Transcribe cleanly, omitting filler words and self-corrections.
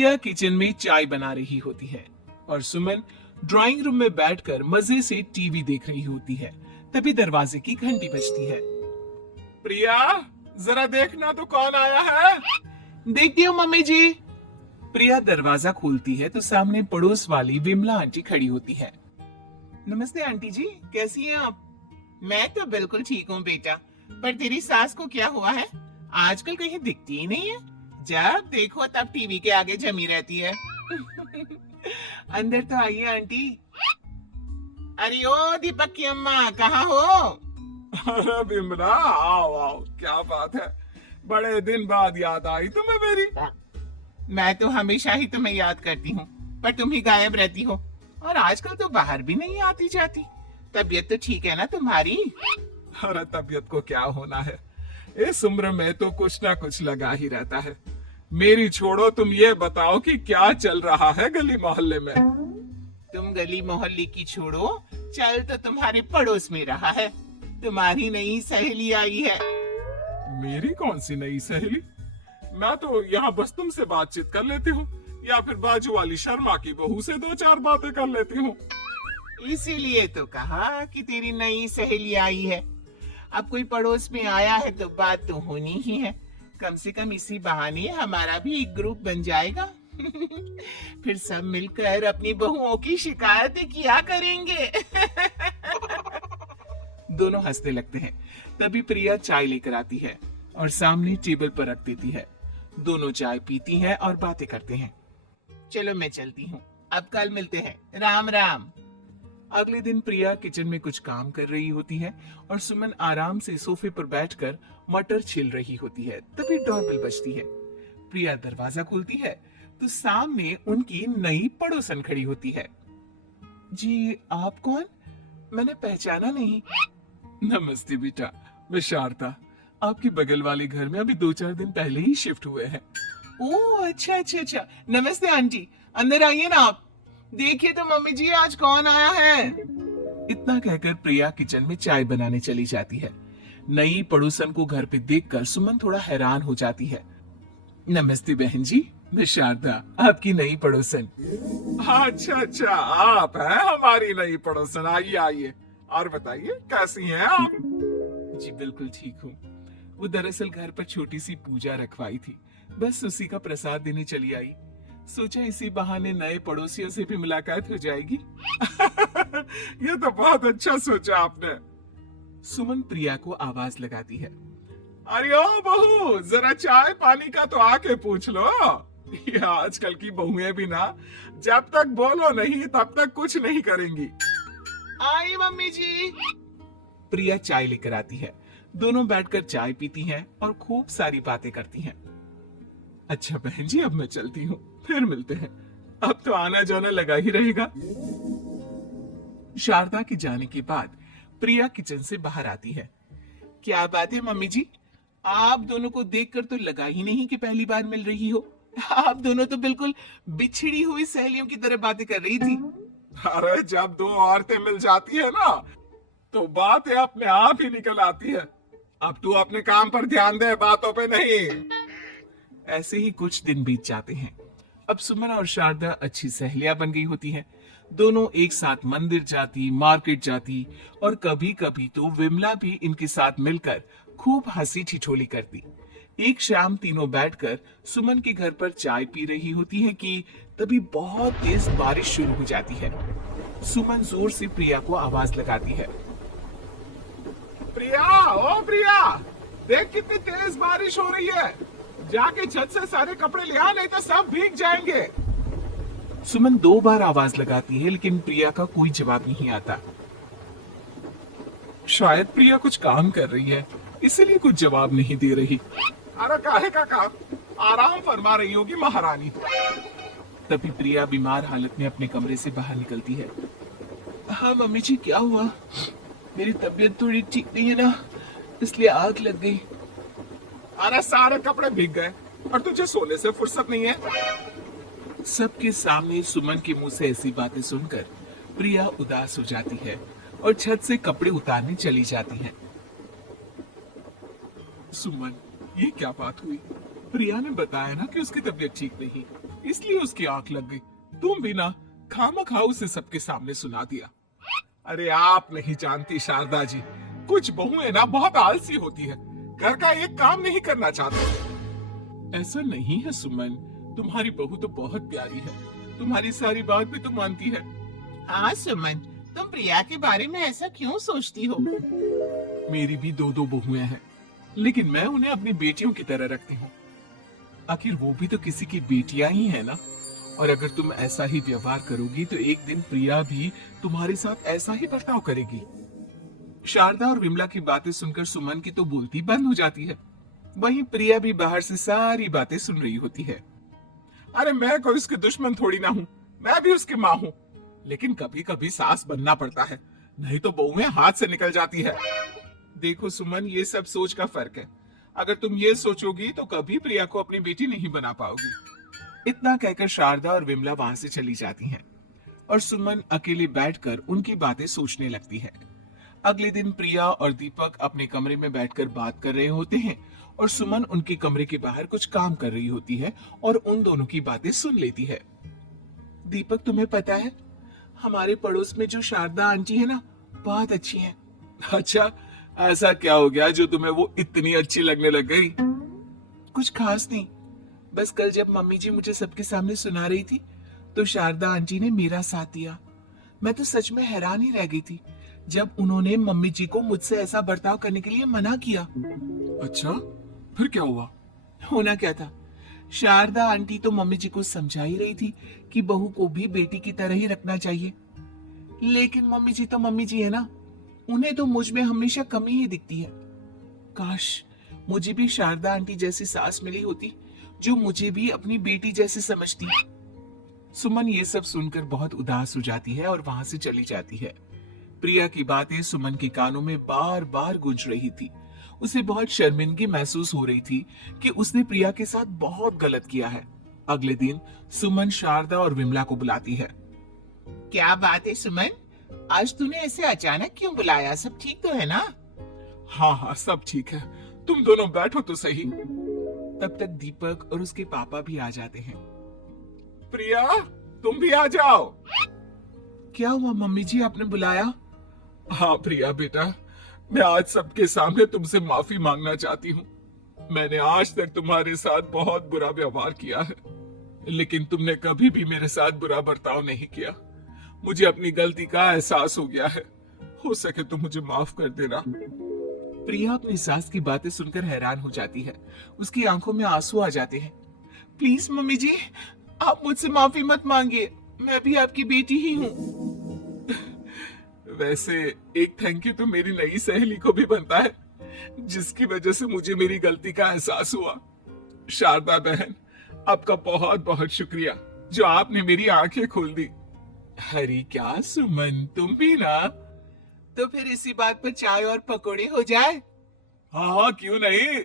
प्रिया kitchen में चाय बना रही होती है और सुमन ड्राइंग रूम में बैठकर मजे से टीवी देख रही होती है। तभी दरवाजे की घंटी बजती है। प्रिया, जरा देखना तो कौन आया है। देखती हूँ मम्मी जी। प्रिया दरवाजा खोलती है तो सामने पड़ोस वाली विमला आंटी खड़ी होती है। नमस्ते आंटी जी, कैसी हैं आप? मैं तो बिल्कुल ठीक हूँ बेटा, पर तेरी सास को क्या हुआ है? आजकल कहीं दिखती ही नहीं है। जब देखो तब टीवी के आगे जमी रहती है। अंदर तो आइए आंटी। अरे ओ दीपक की अम्मा, कहाँ हो? अरे बिमला, आओ आओ, क्या बात है, बड़े दिन बाद याद आई तुम्हें मेरी। मैं तो हमेशा ही तुम्हें याद करती हूँ, पर तुम ही गायब रहती हो और आजकल तो बाहर भी नहीं आती जाती। तबीयत तो ठीक है ना तुम्हारी? अरे तबीयत को क्या होना है, इस उम्र में तो कुछ ना कुछ लगा ही रहता है। मेरी छोड़ो, तुम ये बताओ कि क्या चल रहा है गली मोहल्ले में। तुम गली मोहल्ले की छोड़ो, चल तो तुम्हारे पड़ोस में रहा है। तुम्हारी नई सहेली आई है। मेरी कौन सी नई सहेली? मैं तो यहाँ बस तुमसे बातचीत कर लेती हूँ, या फिर बाजू वाली शर्मा की बहू से दो चार बातें कर लेती हूँ। इसीलिए तो कहा कि तेरी नई सहेली आई है। अब कोई पड़ोस में आया है तो बात तो होनी ही है। कम से कम इसी बहाने हमारा भी एक ग्रुप बन जाएगा। फिर सब मिलकर अपनी बहुओं की शिकायतें किया करेंगे। दोनों हंसने लगते हैं। तभी प्रिया चाय लेकर आती है और सामने टेबल पर रख देती है। दोनों चाय पीती हैं और बातें करते हैं। चलो मैं चलती हूँ, अब कल मिलते हैं। राम राम। अगले दिन प्रिया किचन में कुछ काम कर रही होती है और सुमन आराम से सोफे पर बैठकर मटर छिल रही होती है। तभी डोरबेल बजती है। प्रिया दरवाजा खोलती है तो सामने उनकी नई पड़ोसन खड़ी होती है। जी आप कौन? मैंने पहचाना नहीं। नमस्ते बेटा, मैं शारदा, आपके बगल वाले घर में अभी 2-4 दिन पहले ही शिफ्ट हुए हैं। ओह अच्छा अच्छा अच्छा, नमस्ते आंटी, अंदर आइए ना आप। देखिए तो मम्मी जी आज कौन आया है। इतना कहकर प्रिया किचन में चाय बनाने चली जाती है। नई पड़ोसन को घर पे देखकर सुमन थोड़ा हैरान हो जाती है। नमस्ते बहन जी, मैं शारदा, आपकी नई पड़ोसन। अच्छा अच्छा, आप हैं हमारी नई पड़ोसन। आइए आइए, और बताइए कैसी हैं आप? जी बिल्कुल ठीक हूँ। वो दरअसल घर पर छोटी सी पूजा रखवाई थी, बस उसी का प्रसाद देने चली आई। सोचा इसी बहाने नए पड़ोसियों से भी मुलाकात हो जाएगी। ये तो बहुत अच्छा सोचा आपने। सुमन प्रिया को आवाज लगाती है। अरे ओ बहू, जरा चाय पानी का तो आके पूछ लो। ये आजकल की बहुएं भी ना, जब तक बोलो नहीं तब तक कुछ नहीं करेंगी। आई मम्मी जी। प्रिया चाय लेकर आती है। दोनों बैठकर चाय पीती हैं और खूब सारी बातें करती हैं। अच्छा बहन जी, अब मैं चलती हूँ, फिर मिलते हैं। अब तो आना जाना लगा ही रहेगा। शारदा के जाने के बाद प्रिया किचन से बाहर आती है। क्या बात है मम्मी जी, आप दोनों को देखकर तो लगा ही नहीं कि पहली बार मिल रही हो। आप दोनों तो बिल्कुल बिछड़ी हुई सहेलियों की तरह बातें कर रही थी। अरे जब दो औरतें मिल जाती है ना, तो बातें अपने आप ही निकल आती है। अब तू अपने काम पर ध्यान दे, बातों पे नहीं। ऐसे ही कुछ दिन बीत जाते हैं। अब सुमन और शारदा अच्छी सहेलियां बन गई होती हैं। दोनों एक साथ मंदिर जाती, मार्केट जाती और कभी कभी तो विमला भी इनके साथ मिलकर खूब हंसी ठिठोली करती। एक शाम तीनों बैठकर सुमन के घर पर चाय पी रही होती है कि तभी बहुत तेज बारिश शुरू हो जाती है। सुमन जोर से प्रिया को आवाज लगाती है। प्रिया, ओ प्रिया, देख कितनी तेज बारिश हो रही है। जाके छत से सारे कपड़े ले आ, नहीं तो सब भीग जाएंगे। सुमन 2 बार आवाज लगाती है लेकिन प्रिया का कोई जवाब नहीं आता। शायद प्रिया कुछ काम कर रही है, इसीलिए कुछ जवाब नहीं दे रही। अरे काहे का काम, आराम फरमा रही होगी महारानी। तभी प्रिया बीमार हालत में अपने कमरे से बाहर निकलती है। हाँ मम्मी जी, क्या हुआ? मेरी तबीयत थोड़ी ठीक नहीं है ना, इसलिए आग लग गई। अरे सारे कपड़े भीग गए और तुझे सोने से फुर्सत नहीं है। सबके सामने सुमन के मुंह से ऐसी बातें सुनकर प्रिया उदास हो जाती है और छत से कपड़े उतारने चली जाती है। सुमन, ये क्या बात हुई? प्रिया ने बताया ना कि उसकी तबीयत ठीक नहीं। इसलिए उसकी आंख लग गई। तुम भी ना खामखा उसे सबके सामने सुना दिया। अरे आप नहीं जानती शारदा जी, कुछ बहुएं ना बहुत आलसी होती है, घर का एक काम नहीं करना चाहती। ऐसा नहीं है सुमन, तुम्हारी बहू तो बहुत प्यारी है, तुम्हारी सारी बात भी तो मानती है। हाँ सुमन, तुम प्रिया के बारे में ऐसा क्यों सोचती हो? मेरी भी दो बहुएं हैं, लेकिन मैं उन्हें अपनी बेटियों की तरह रखती हूँ। आखिर वो भी तो किसी की बेटियां ही है ना। और अगर तुम ऐसा ही व्यवहार करोगी तो एक दिन प्रिया भी तुम्हारे साथ ऐसा ही बर्ताव करेगी। शारदा और विमला की बातें सुनकर सुमन की तो बोलती बंद हो जाती है। वहीं प्रिया भी बाहर से सारी बातें सुन रही होती है। अरे मैं कोई उसकी दुश्मन थोड़ी ना हूँ, मैं भी उसकी माँ हूँ, लेकिन कभी कभी सास बनना पड़ता है, नहीं तो बहुएं हाथ से निकल जाती है। देखो सुमन, ये सब सोच का फर्क है। अगर तुम ये सोचोगी तो कभी प्रिया को अपनी बेटी नहीं बना पाओगी। इतना कहकर शारदा और विमला वहां से चली जाती हैं और सुमन अकेले बैठकर उनकी बातें सोचने लगती है। अगले दिन प्रिया और दीपक अपने कमरे में बैठकर बात कर रहे होते हैं और सुमन उनके कमरे के बाहर कुछ काम कर रही होती है और उन दोनों की बातें सुन लेती है। दीपक, तुम्हें पता है हमारे पड़ोस में जो शारदा आंटी है ना, बहुत अच्छी है। अच्छा, ऐसा क्या हो गया जो तुम्हें वो इतनी अच्छी लगने लग गई? कुछ खास नहीं, बस कल जब मम्मी जी मुझे सबके सामने सुना रही थी तो शारदा आंटी ने मेरा साथ दिया। मैं तो सच में हैरान ही रह गई थी जब उन्होंने मम्मी जी को मुझसे ऐसा बर्ताव करने के लिए मना किया। अच्छा, फिर क्या हुआ? होना क्या था, शारदा आंटी तो मम्मी जी को समझा ही रही थी कि बहू को भी बेटी की तरह ही रखना चाहिए, लेकिन मम्मी जी तो मम्मी जी है ना, उन्हें तो मुझ में हमेशा कमी ही दिखती है। काश मुझे भी शारदा आंटी जैसी सास मिली होती जो मुझे भी अपनी बेटी जैसे समझती। सुमन ये सब सुनकर बहुत उदास हो जाती है और वहां से चली जाती है। प्रिया की बातें सुमन के कानों में बार बार गूंज रही थी। उसे बहुत शर्मिंदगी महसूस हो रही थी कि उसने प्रिया के साथ बहुत गलत किया है। अगले दिन सुमन शारदा और विमला को बुलाती है। क्या बात है सुमन, आज तूने ऐसे अचानक क्यों बुलाया? सब ठीक तो है ना? हाँ हाँ, सब ठीक है, तुम दोनों बैठो तो सही। तब तक दीपक और उसके पापा भी आ जाते हैं। प्रिया, तुम भी आ जाओ। क्या हुआ मम्मी जी, आपने बुलाया? हाँ प्रिया बेटा, मैं आज सबके सामने तुमसे माफी मांगना चाहती हूँ। मैंने आज तक तुम्हारे साथ बहुत बुरा व्यवहार किया है, लेकिन तुमने कभी भी मेरे साथ बुरा बर्ताव नहीं किया। मुझे अपनी गलती का एहसास हो गया है, हो सके तो मुझे माफ कर देना। प्रिया अपनी सास की बातें सुनकर हैरान हो जाती है। उसकी आंखों में आंसू आ जाते हैं। प्लीज मम्मी जी, आप मुझसे माफी मत मांगिए, मैं भी आपकी बेटी ही हूँ। वैसे एक थैंक यू तो मेरी नई सहेली को भी बनता है, जिसकी वजह से मुझे मेरी गलती का एहसास हुआ। शारदा बहन, आपका बहुत बहुत शुक्रिया जो आपने मेरी आंखें खोल दी। अरे क्या सुमन, तुम भी ना। तो फिर इसी बात पर चाय और पकोड़े हो जाए? हाँ हाँ, क्यों नहीं।